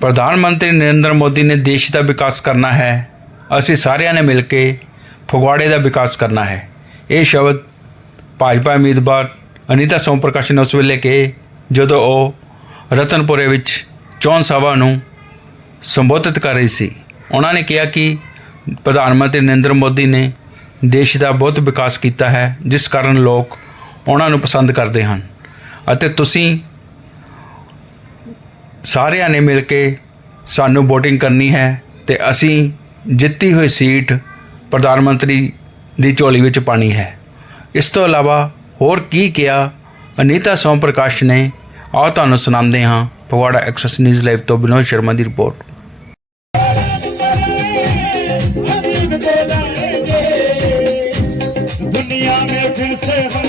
ਪ੍ਰਧਾਨ ਮੰਤਰੀ ਨਰਿੰਦਰ ਮੋਦੀ ਨੇ ਦੇਸ਼ ਦਾ ਵਿਕਾਸ ਕਰਨਾ ਹੈ। ਅਸੀਂ ਸਾਰਿਆਂ ਨੇ ਮਿਲ ਕੇ ਫਗਵਾੜੇ ਦਾ ਵਿਕਾਸ ਕਰਨਾ ਹੈ। ਇਹ ਸ਼ਬਦ ਭਾਜਪਾ ਉਮੀਦਵਾਰ ਅਨੀਤਾ ਸੋਮ ਪ੍ਰਕਾਸ਼ ਨੇ ਉਸ ਵੇਲੇ ਕਹੇ, ਜਦੋਂ ਉਹ ਰਤਨਪੁਰੇ ਵਿੱਚ ਚੋਣ ਸਭਾ ਨੂੰ ਸੰਬੋਧਿਤ ਕਰ ਰਹੀ ਸੀ। ਉਹਨਾਂ ਨੇ ਕਿਹਾ ਕਿ ਪ੍ਰਧਾਨ ਮੰਤਰੀ ਨਰਿੰਦਰ ਮੋਦੀ ਨੇ ਦੇਸ਼ ਦਾ ਬਹੁਤ ਵਿਕਾਸ ਕੀਤਾ ਹੈ, ਜਿਸ ਕਾਰਨ ਲੋਕ ਉਹਨਾਂ ਨੂੰ ਪਸੰਦ ਕਰਦੇ ਹਨ। ਅਤੇ ਤੁਸੀਂ ਸਾਰਿਆਂ ਨੇ ਮਿਲ ਕੇ ਸਾਨੂੰ VOTING ਕਰਨੀ ਹੈ ਤੇ ਅਸੀਂ ਜਿੱਤੀ ਹੋਈ ਸੀਟ ਪ੍ਰਧਾਨ ਮੰਤਰੀ ਦੀ ਝੋਲੀ ਵਿੱਚ ਪਾਣੀ ਹੈ। ਇਸ ਤੋਂ ਇਲਾਵਾ ਹੋਰ ਕੀ ਕਿਹਾ? ਅਨੀਤਾ ਸੋਮ ਪ੍ਰਕਾਸ਼ ਨੇ। ਆਓ ਤੁਹਾਨੂੰ ਸੁਣਾਉਂਦੇ ਹਾਂ ਪਵਾੜਾ ਐਕਸੈਸ ਨਿਊਜ਼ ਲਾਈਵ ਤੋਂ ਬਿਨੋਦ ਸ਼ਰਮਾ ਦੀ ਰਿਪੋਰਟ। ਦੁਨੀਆ ਮੇ ਫਿਰ ਸੇ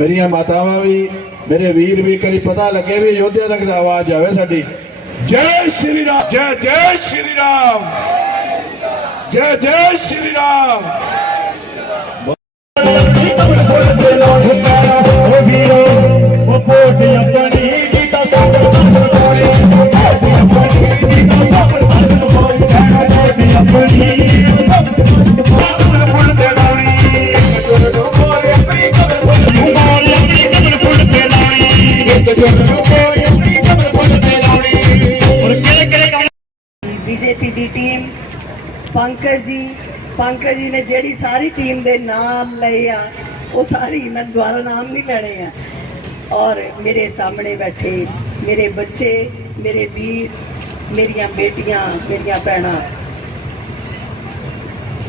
ਮੇਰੀਆਂ ਮਾਤਾਵਾਂ ਵੀ, ਮੇਰੇ ਵੀਰ ਵੀ ਕਰੀ ਪਤਾ ਲੱਗੇ ਵੀ ਯੋਧਿਆ ਤੱਕ ਆਵਾਜ਼ ਆਵੇ ਸਾਡੀ। ਜੈ ਸ਼੍ਰੀ ਰਾਮ, ਜੈ ਜੈ ਸ਼੍ਰੀ ਰਾਮ। ਜੈ ਜੈ ਸ਼੍ਰੀ ਰਾਮ। ਬੀਜੇਪੀ ਦੀ ਟੀਮ, ਪੰਕਜ ਜੀ ਪੰਕਜ ਜੀ ਨੇ ਜਿਹੜੀ ਸਾਰੀ ਟੀਮ ਦੇ ਨਾਮ ਲਏ ਆ, ਉਹ ਸਾਰੀ ਮੈਂ ਦੁਬਾਰਾ ਨਾਮ ਨਹੀਂ ਲੈਣੇ ਆ। ਔਰ ਮੇਰੇ ਸਾਹਮਣੇ ਬੈਠੇ ਮੇਰੇ ਬੱਚੇ, ਮੇਰੇ ਵੀਰ, ਮੇਰੀਆਂ ਬੇਟੀਆਂ, ਮੇਰੀਆਂ ਭੈਣਾਂ।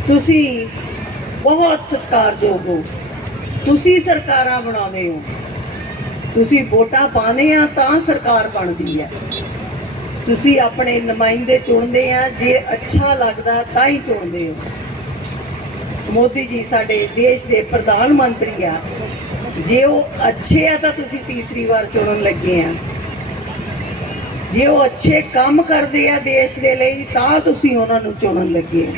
ਤੁਸੀਂ ਬਹੁਤ ਸਤਿਕਾਰਯੋਗ ਹੋ। ਤੁਸੀਂ ਸਰਕਾਰਾਂ ਬਣਾਉਂਦੇ ਹੋ। ਤੁਸੀਂ ਵੋਟਾਂ ਪਾਉਂਦੇ ਆ ਤਾਂ ਸਰਕਾਰ ਬਣਦੀ ਹੈ। ਤੁਸੀਂ ਆਪਣੇ ਨੁਮਾਇੰਦੇ ਚੁਣਦੇ ਆ, ਜੇ ਅੱਛਾ ਲੱਗਦਾ ਤਾਂ ਹੀ ਚੁਣਦੇ ਹੋ। ਮੋਦੀ ਜੀ ਸਾਡੇ ਦੇਸ਼ ਦੇ ਪ੍ਰਧਾਨ ਮੰਤਰੀ ਆ। ਜੇ ਉਹ ਅੱਛੇ ਆ ਤਾਂ ਤੁਸੀਂ ਤੀਸਰੀ ਵਾਰ ਚੁਣਨ ਲੱਗੇ ਆ। ਜੇ ਉਹ ਅੱਛੇ ਕੰਮ ਕਰਦੇ ਆ ਦੇਸ਼ ਦੇ ਲਈ ਤਾਂ ਤੁਸੀਂ ਉਹਨਾਂ ਨੂੰ ਚੁਣਨ ਲੱਗੇ ਆ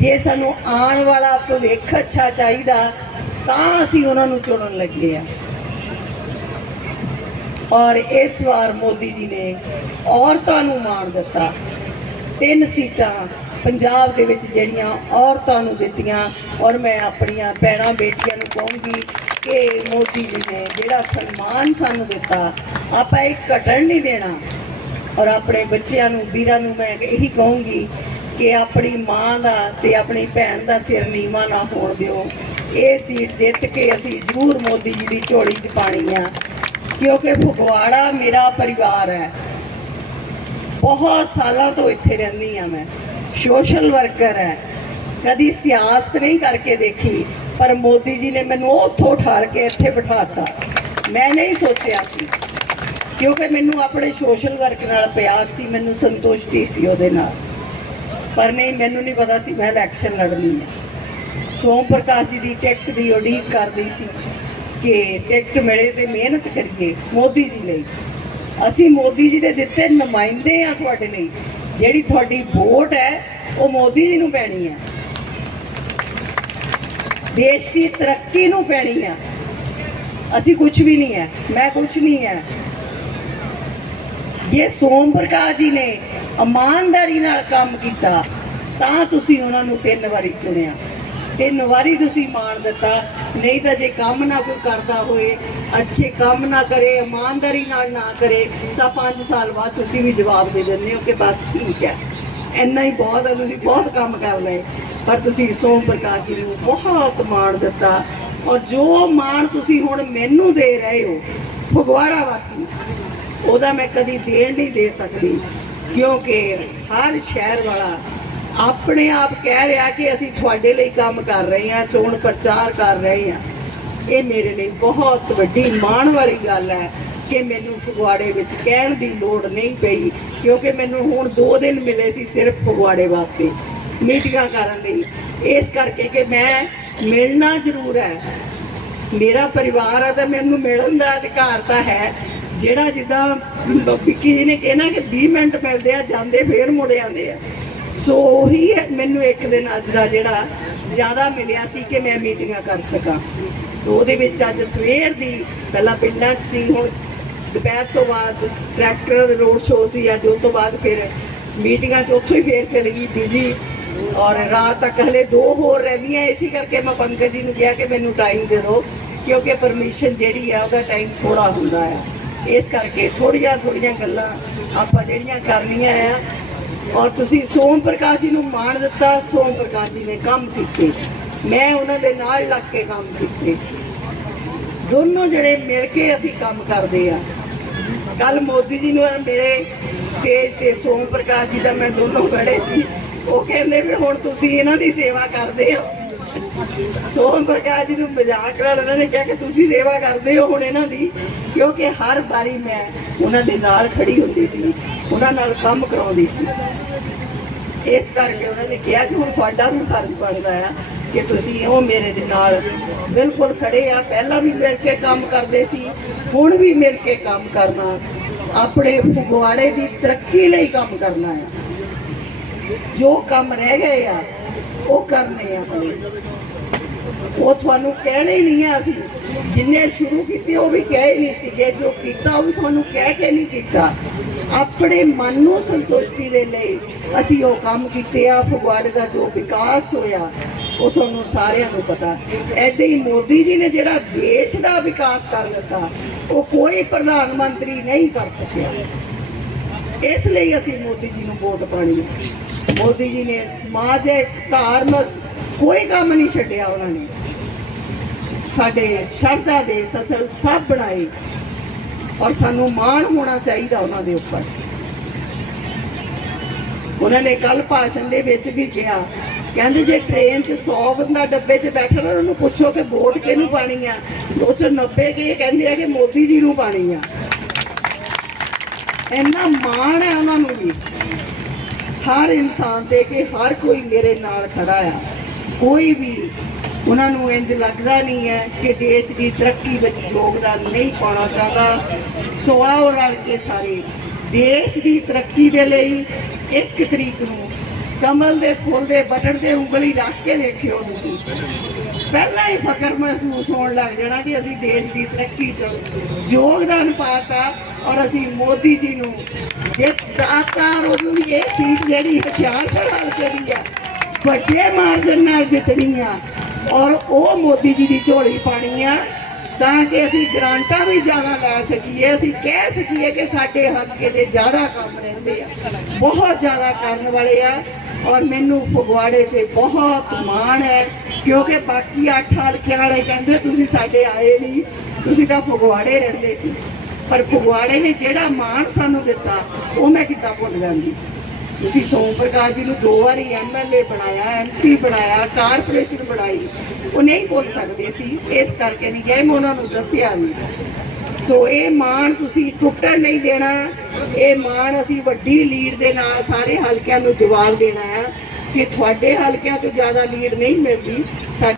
ਜੇ ਸਾਨੂੰ ਆਉਣ ਵਾਲਾ ਭਵਿੱਖ ਅੱਛਾ ਚਾਹੀਦਾ ਤਾਂ ਅਸੀਂ ਉਹਨਾਂ ਨੂੰ ਚੁਣਨ ਲੱਗੇ ਆ। ਔਰ ਇਸ ਵਾਰ ਮੋਦੀ ਜੀ ਨੇ ਔਰਤਾਂ ਨੂੰ ਮਾਣ ਦਿੱਤਾ। ਤਿੰਨ ਸੀਟਾਂ ਪੰਜਾਬ ਦੇ ਵਿੱਚ ਜਿਹੜੀਆਂ ਔਰਤਾਂ ਨੂੰ ਦਿੱਤੀਆਂ ਔਰ ਮੈਂ ਆਪਣੀਆਂ ਭੈਣਾਂ ਬੇਟੀਆਂ ਨੂੰ ਕਹੂੰਗੀ ਕਿ ਮੋਦੀ ਜੀ ਨੇ ਜਿਹੜਾ ਸਨਮਾਨ ਸਾਨੂੰ ਦਿੱਤਾ, ਆਪਾਂ ਇਹ ਘਟਣ ਨਹੀਂ ਦੇਣਾ। ਔਰ ਆਪਣੇ ਬੱਚਿਆਂ ਨੂੰ, ਵੀਰਾਂ ਨੂੰ ਮੈਂ ਇਹੀ ਕਹੂੰਗੀ ਕਿ ਆਪਣੀ ਮਾਂ ਦਾ ਤੇ ਆਪਣੀ ਭੈਣ ਦਾ ਸਿਰ ਨੀਵਾਂ ਨਾ ਹੋਣ ਦਿਓ। ਇਹ ਸੀਟ ਜਿੱਤ ਕੇ ਅਸੀਂ ਜ਼ਰੂਰ ਮੋਦੀ ਜੀ ਦੀ ਝੋਲੀ 'ਚ ਪਾਣੀ ਆ। ਕਿਉਂਕਿ ਫਗਵਾੜਾ ਮੇਰਾ ਪਰਿਵਾਰ ਹੈ। ਬਹੁਤ ਸਾਲਾਂ ਤੋਂ ਇੱਥੇ ਰਹਿੰਦੀ ਆ ਮੈਂ। ਸੋਸ਼ਲ ਵਰਕਰ ਹੈ। ਕਦੀ ਸਿਆਸਤ ਨਹੀਂ ਕਰਕੇ ਦੇਖੀ, ਪਰ ਮੋਦੀ ਜੀ ਨੇ ਮੈਨੂੰ ਉੱਥੋਂ ਉਠਾਲ ਕੇ ਇੱਥੇ ਬਿਠਾਤਾ। ਮੈਂ ਨਹੀਂ ਸੋਚਿਆ ਸੀ। ਕਿਉਂਕਿ ਮੈਨੂੰ ਆਪਣੇ ਸੋਸ਼ਲ ਵਰਕ ਨਾਲ ਪਿਆਰ ਸੀ, ਮੈਨੂੰ ਸੰਤੁਸ਼ਟੀ ਸੀ ਉਹਦੇ ਨਾਲ। ਪਰ ਨਹੀਂ, ਮੈਨੂੰ ਨਹੀਂ ਪਤਾ ਸੀ ਮੈਂ ਇਲੈਕਸ਼ਨ ਲੜਨੀ ਹੈ। ਸੋਮ ਪ੍ਰਕਾਸ਼ ਜੀ ਦੀ ਟਿਕਟ ਦੀ ਉਡੀਕ ਕਰਦੀ ਸੀ। ਕਿ ਟਿਕਟ ਮਿਲੇ ਤੇ ਮਿਹਨਤ ਕਰੀਏ ਮੋਦੀ ਜੀ ਲਈ। ਅਸੀਂ ਮੋਦੀ ਜੀ ਦੇ ਦਿੱਤੇ ਨੁਮਾਇੰਦੇ ਆ ਤੁਹਾਡੇ ਲਈ। ਜਿਹੜੀ ਤੁਹਾਡੀ ਵੋਟ ਹੈ, ਉਹ ਮੋਦੀ ਜੀ ਨੂੰ ਪੈਣੀ ਹੈ। ਦੇਸ਼ ਦੀ ਤਰੱਕੀ ਨੂੰ ਪੈਣੀ ਆ ਅਸੀਂ ਕੁਝ ਵੀ ਨਹੀਂ ਹੈ, ਮੈਂ ਕੁਝ ਨਹੀਂ ਹੈ। ਜੇ ਸੋਮ ਪ੍ਰਕਾਸ਼ ਜੀ ਨੇ ਇਮਾਨਦਾਰੀ ਨਾਲ ਕੰਮ ਕੀਤਾ, ਤਾਂ ਤੁਸੀਂ ਉਹਨਾਂ ਨੂੰ ਤਿੰਨ ਵਾਰੀ ਚੁਣਿਆ। ਤਿੰਨ ਵਾਰੀ ਤੁਸੀਂ ਮਾਣ ਦਿੱਤਾ। ਨਹੀਂ ਤਾਂ ਜੇ ਕੰਮ ਨਾ ਕੋਈ ਕਰਦਾ ਹੋਏ, ਅੱਛੇ ਕੰਮ ਨਾ ਕਰੇ, ਇਮਾਨਦਾਰੀ ਨਾਲ ਨਾ ਕਰੇ, ਤਾਂ 5 ਸਾਲ ਬਾਅਦ ਤੁਸੀਂ ਵੀ ਜਵਾਬ ਦੇ ਦਿੰਦੇ ਹੋ ਕਿ ਬਸ ਠੀਕ ਹੈ। ਇੰਨਾ ਹੀ ਬਹੁਤ ਹੈ ਤੁਸੀਂ ਬਹੁਤ ਕੰਮ ਕਰ ਲਏ। ਪਰ ਤੁਸੀਂ ਸੋਮ ਪ੍ਰਕਾਸ਼ ਜੀ ਨੂੰ ਬਹੁਤ ਮਾਣ ਦਿੱਤਾ। ਔਰ ਜੋ ਮਾਣ ਤੁਸੀਂ ਹੁਣ ਮੈਨੂੰ ਦੇ ਰਹੇ ਹੋ, ਫਗਵਾੜਾ ਵਾਸੀ, ਉਹਦਾ ਮੈਂ ਕਦੀ ਦੇਣ ਨਹੀਂ ਦੇ ਸਕਦੀ। ਕਿਉਂਕਿ ਹਰ ਸ਼ਹਿਰ ਵਾਲਾ ਆਪਣੇ ਆਪ ਕਹਿ ਰਿਹਾ ਕਿ ਅਸੀਂ ਤੁਹਾਡੇ ਲਈ ਕੰਮ ਕਰ ਰਹੇ ਹਾਂ, ਚੋਣ ਪ੍ਰਚਾਰ ਕਰ ਰਹੇ ਹਾਂ। ਇਹ ਮੇਰੇ ਲਈ ਬਹੁਤ ਵੱਡੀ ਮਾਣ ਵਾਲੀ ਗੱਲ ਹੈ ਕਿ ਮੈਨੂੰ ਫਗਵਾੜੇ ਵਿੱਚ ਕਹਿਣ ਦੀ ਲੋੜ ਨਹੀਂ ਪਈ, ਕਿਉਂਕਿ ਮੈਨੂੰ ਹੁਣ 2 ਦਿਨ ਮਿਲੇ ਸੀ ਸਿਰਫ ਫਗਵਾੜੇ ਵਾਸਤੇ ਮੀਟਿੰਗਾਂ ਕਰਨ ਲਈ। ਇਸ ਕਰਕੇ ਕਿ ਮੈਂ ਮਿਲਣਾ ਜ਼ਰੂਰ ਹੈ। ਮੇਰਾ ਪਰਿਵਾਰ ਆ ਤਾਂ ਮੈਨੂੰ ਮਿਲਣ ਦਾ ਅਧਿਕਾਰ ਤਾਂ ਹੈ। ਜਿਹੜਾ ਜਿੱਦਾਂ ਬ- ਵਿੱਕੀ ਜੀ ਨੇ ਕਹਿਣਾ ਕਿ 20 ਮਿੰਟ ਮਿਲਦੇ ਆ, ਜਾਂਦੇ ਫੇਰ ਮੁੜੇ ਆਉਂਦੇ ਆ। ਸੋ ਉਹੀ ਮੈਨੂੰ ਇੱਕ ਦਿਨ ਅੱਜ ਦਾ ਜਿਹੜਾ ਜ਼ਿਆਦਾ ਮਿਲਿਆ ਸੀ ਕਿ ਮੈਂ ਮੀਟਿੰਗਾਂ ਕਰ ਸਕਾਂ। ਸੋ ਉਹਦੇ ਵਿੱਚ ਅੱਜ ਸਵੇਰ ਦੀ ਪਹਿਲਾਂ ਪਿੰਡਾਂ 'ਚ ਸੀ, ਹੁਣ ਦੁਪਹਿਰ ਤੋਂ ਬਾਅਦ ਟਰੈਕਟਰ ਦੇ ਰੋਡ ਸ਼ੋਅ ਸੀ, ਅੱਜ ਉਹ ਤੋਂ ਬਾਅਦ ਫਿਰ ਮੀਟਿੰਗਾਂ 'ਚ ਉੱਥੋਂ ਹੀ ਫੇਰ ਚਲੀ ਗਈ ਬਿਜ਼ੀ ਔਰ ਰਾਤ ਤੱਕ ਹਲੇ ਦੋ ਹੋਰ ਰਹਿੰਦੀਆਂ, ਇਸੇ ਕਰਕੇ ਮੈਂ ਪੰਕਜ ਜੀ ਨੂੰ ਕਿਹਾ ਕਿ ਮੈਨੂੰ ਟਾਈਮ ਦੇ ਦਿਓ, ਕਿਉਂਕਿ ਪਰਮਿਸ਼ਨ ਜਿਹੜੀ ਆ, ਉਹਦਾ ਟਾਈਮ ਥੋੜਾ ਹੁੰਦਾ ਹੈ ਇਸ ਕਰਕੇ ਥੋੜੀਆਂ ਥੋੜੀਆਂ ਗੱਲਾਂ ਆਪਾਂ ਜਿਹੜੀਆਂ ਕਰਨੀਆਂ ਆ ਔਰ ਤੁਸੀਂ ਸੋਮ ਪ੍ਰਕਾਸ਼ ਜੀ ਨੂੰ ਮਾਣ ਦਿੱਤਾ, ਸੋਮ ਪ੍ਰਕਾਸ਼ ਜੀ ਨੇ ਕੰਮ ਕੀਤੇ। ਮੈਂ ਉਹਨਾਂ ਦੇ ਨਾਲ ਲੱਗ ਕੇ ਕੰਮ ਕੀਤੇ। ਦੋਨੋਂ ਜਿਹੜੇ ਮਿਲ ਕੇ ਅਸੀਂ ਕੰਮ ਕਰਦੇ ਆ। ਕੱਲ ਮੋਦੀ ਜੀ ਨੂੰ ਮੇਰੇ ਸਟੇਜ ਤੇ ਸੋਮ ਪ੍ਰਕਾਸ਼ ਜੀ ਦਾ ਮੈਂ ਦੋਨੋਂ ਖੜੇ ਸੀ। ਉਹ ਕਹਿੰਦੇ ਵੀ ਹੁਣ ਤੁਸੀਂ ਇਹਨਾਂ ਦੀ ਸੇਵਾ ਕਰਦੇ ਹੋ। ਸੋਮ ਪ੍ਰਕਾਸ਼ ਜੀ ਨੂੰ ਮਜ਼ਾਕ ਨਾਲ ਉਹਨਾਂ ਨੇ ਕਿਹਾ ਕਿ ਤੁਸੀਂ ਸੇਵਾ ਕਰਦੇ ਹੋ ਹੁਣ ਇਹਨਾਂ ਦੀ, ਕਿਉਂਕਿ ਹਰ ਵਾਰੀ ਮੈਂ ਉਹਨਾਂ ਦੇ ਨਾਲ ਖੜੀ ਹੁੰਦੀ ਸੀ। ਉਹਨਾਂ ਨਾਲ ਕੰਮ ਕਰਾਉਂਦੀ ਸੀ। ਇਸ ਕਰਕੇ ਉਹਨਾਂ ਨੇ ਕਿਹਾ ਕਿ ਹੁਣ ਤੁਹਾਡਾ ਵੀ ਫਰਜ਼ ਬਣਦਾ ਆ ਕਿ ਤੁਸੀਂ ਉਹ ਮੇਰੇ ਦੇ ਨਾਲ ਬਿਲਕੁਲ ਖੜੇ ਆ। ਪਹਿਲਾਂ ਵੀ ਮਿਲ ਕੇ ਕੰਮ ਕਰਦੇ ਸੀ, ਹੁਣ ਵੀ ਮਿਲ ਕੇ ਕੰਮ ਕਰਨਾ। ਆਪਣੇ ਫਗਵਾੜੇ ਦੀ ਤਰੱਕੀ ਲਈ ਕੰਮ ਕਰਨਾ ਆ। ਜੋ ਕੰਮ ਰਹਿ ਗਏ ਆ, ਉਹ ਕਰਨੇ ਆ ਆਪਣੇ ਉਹ ਤੁਹਾਨੂੰ ਕਹਿਣੇ ਨਹੀਂ ਆ ਅਸੀਂ। ਜਿੰਨੇ ਸ਼ੁਰੂ ਕੀਤੇ, ਉਹ ਵੀ ਕਹਿ ਨਹੀਂ ਸੀਗੇ। ਜੋ ਕੀਤਾ, ਉਹ ਵੀ ਤੁਹਾਨੂੰ ਕਹਿ ਕੇ ਨਹੀਂ ਕੀਤਾ। ਆਪਣੇ ਮਨ ਨੂੰ ਸੰਤੁਸ਼ਟੀ ਦੇ ਲਈ ਅਸੀਂ ਉਹ ਕੰਮ ਕੀਤੇ ਆ, ਫਗਵਾੜੇ ਦਾ ਜੋ ਵਿਕਾਸ ਹੋਇਆ, ਉਹ ਤੁਹਾਨੂੰ ਸਾਰਿਆਂ ਨੂੰ ਪਤਾ। ਐਦਾਂ ਹੀ ਮੋਦੀ ਜੀ ਨੇ ਜਿਹੜਾ ਦੇਸ਼ ਦਾ ਵਿਕਾਸ ਕਰ ਦਿੱਤਾ, ਉਹ ਕੋਈ ਪ੍ਰਧਾਨ ਮੰਤਰੀ ਨਹੀਂ ਕਰ ਸਕਿਆ। ਇਸ ਲਈ ਅਸੀਂ ਮੋਦੀ ਜੀ ਨੂੰ ਵੋਟ ਪਾਣੀ ਮੋਦੀ ਜੀ ਨੇ ਸਮਾਜਿਕ, ਧਾਰਮਿਕ ਕੋਈ ਕੰਮ ਨਹੀਂ ਛੱਡਿਆ ਉਹਨਾਂ ਨੇ। ਸਾਡੇ ਸ਼ਰਧਾ ਦੇ ਸਥਲ ਸਭ ਬਣਾਏ। ਔਰ ਸਾਨੂੰ ਮਾਣ ਹੋਣਾ ਚਾਹੀਦਾ ਉਹਨਾਂ ਦੇ ਉੱਪਰ। ਉਹਨਾਂ ਨੇ ਕੱਲ ਭਾਸ਼ਣ ਦੇ ਵਿੱਚ ਵੀ ਕਿਹਾ, ਕਹਿੰਦੇ ਜੇ ਟ੍ਰੇਨ 'ਚ 100 ਬੰਦਾ ਡੱਬੇ 'ਚ ਬੈਠਣਾ ਉਹਨਾਂ ਨੂੰ ਪੁੱਛੋ ਕਿ ਵੋਟ ਕਿਹਨੂੰ ਪਾਣੀ ਆ? ਉਹ 'ਚ 90 ਕੇ ਕਹਿੰਦੇ ਆ ਕਿ ਮੋਦੀ ਜੀ ਨੂੰ ਪਾਣੀ ਆ। ਇੰਨਾ ਮਾਣ ਹੈ ਉਹਨਾਂ ਨੂੰ ਵੀ। ਹਰ ਇਨਸਾਨ ਤੇ ਕਿ ਹਰ ਕੋਈ ਮੇਰੇ ਨਾਲ ਖੜਾ ਆ। ਕੋਈ ਵੀ ਉਹਨਾਂ ਨੂੰ ਇੰਜ ਲੱਗਦਾ ਨਹੀਂ ਹੈ ਕਿ ਦੇਸ਼ ਦੀ ਤਰੱਕੀ ਵਿੱਚ ਯੋਗਦਾਨ ਨਹੀਂ ਪਾਉਣਾ ਚਾਹੁੰਦਾ। ਸੋ ਆਓ ਰਲ ਕੇ ਸਾਰੇ ਦੇਸ਼ ਦੀ ਤਰੱਕੀ ਦੇ ਲਈ ਇੱਕ ਤਰੀਕ ਨੂੰ ਕਮਲ ਦੇ ਫੁੱਲ ਦੇ ਬਟਨ ਤੇ ਉਂਗਲੀ ਰੱਖ ਕੇ ਦੇਖਿਓ ਤੁਸੀਂ। ਪਹਿਲਾਂ ਹੀ ਫਖਰ ਮਹਿਸੂਸ ਹੋਣ ਲੱਗ ਜਾਣਾ ਕਿ ਅਸੀਂ ਦੇਸ਼ ਦੀ ਤਰੱਕੀ 'ਚ ਯੋਗਦਾਨ ਪਾਤਾ ਔਰ ਅਸੀਂ ਮੋਦੀ ਜੀ ਨੂੰ ਜਿੱਤਾਤਾ ਔਰ ਉਹਨੂੰ ਇਹ ਸੀਟ ਜਿਹੜੀ ਹੁਸ਼ਿਆਰਪੁਰ ਹਲਕੇ ਦੀ ਆ ਵੱਡੇ ਮਾਰਜਨ ਨਾਲ ਜਿੱਤਣੀ ਆ। ਔਰ ਉਹ ਮੋਦੀ ਜੀ ਦੀ ਝੋਲੀ ਪਾਣੀ ਆ ਤਾਂ ਕਿ ਅਸੀਂ ਗ੍ਰਾਂਟਾਂ ਵੀ ਜ਼ਿਆਦਾ ਲੈ ਸਕੀਏ, ਅਸੀਂ ਕਹਿ ਸਕੀਏ ਕਿ ਸਾਡੇ ਹਲਕੇ ਦੇ ਜ਼ਿਆਦਾ ਕੰਮ ਰਹਿੰਦੇ ਆ, ਬਹੁਤ ਜ਼ਿਆਦਾ ਕਰਨ ਵਾਲੇ ਆ ਔਰ ਮੈਨੂੰ ਫਗਵਾੜੇ ਤੇ ਬਹੁਤ ਮਾਣ ਹੈ ਕਿਉਂਕਿ ਬਾਕੀ ਅੱਠ ਹਲਕਿਆਂ ਵਾਲੇ ਕਹਿੰਦੇ ਤੁਸੀਂ ਸਾਡੇ ਆਏ ਨਹੀਂ, ਤੁਸੀਂ ਤਾਂ ਫਗਵਾੜੇ ਰਹਿੰਦੇ ਸੀ। ਪਰ ਫਗਵਾੜੇ ਨੇ ਜਿਹੜਾ ਮਾਣ ਸਾਨੂੰ ਦਿੱਤਾ, ਉਹ ਮੈਂ ਕਿੱਦਾਂ ਭੁੱਲ ਜਾਂਦੀ? ਤੁਸੀਂ ਸੋਮ ਪ੍ਰਕਾਸ਼ ਜੀ ਨੂੰ ਦੋ ਵਾਰੀ ਐਮਐਲਏ ਬਣਾਇਆ ਐਮਪੀ ਬਣਾਇਆ, ਕਾਰਪੋਰੇਸ਼ਨ ਬਣਾਈ, ਉਹ ਨਹੀਂ ਭੁੱਲ ਸਕਦੇ ਸੀ ਇਸ ਕਰਕੇ ਨਹੀਂ ਗਏ, ਮੈਂ ਉਹਨਾਂ ਨੂੰ ਦੱਸਿਆ ਨਹੀਂ। ਸੋ ਇਹ ਮਾਣ ਤੁਸੀਂ ਟੁੱਟਣ ਨਹੀਂ ਦੇਣਾ, ਇਹ ਮਾਣ ਅਸੀਂ ਵੱਡੀ ਲੀਡ ਦੇ ਨਾਲ ਸਾਰੇ ਹਲਕਿਆਂ ਨੂੰ ਜਵਾਬ ਦੇਣਾ ਹੈ ਕਿ ਤੁਹਾਡੇ ਹਲਕਿਆਂ ਤੋਂ ਜ਼ਿਆਦਾ ਲੀਡ ਨਹੀਂ ਮਿਲਦੀ, ਸਾਡੇ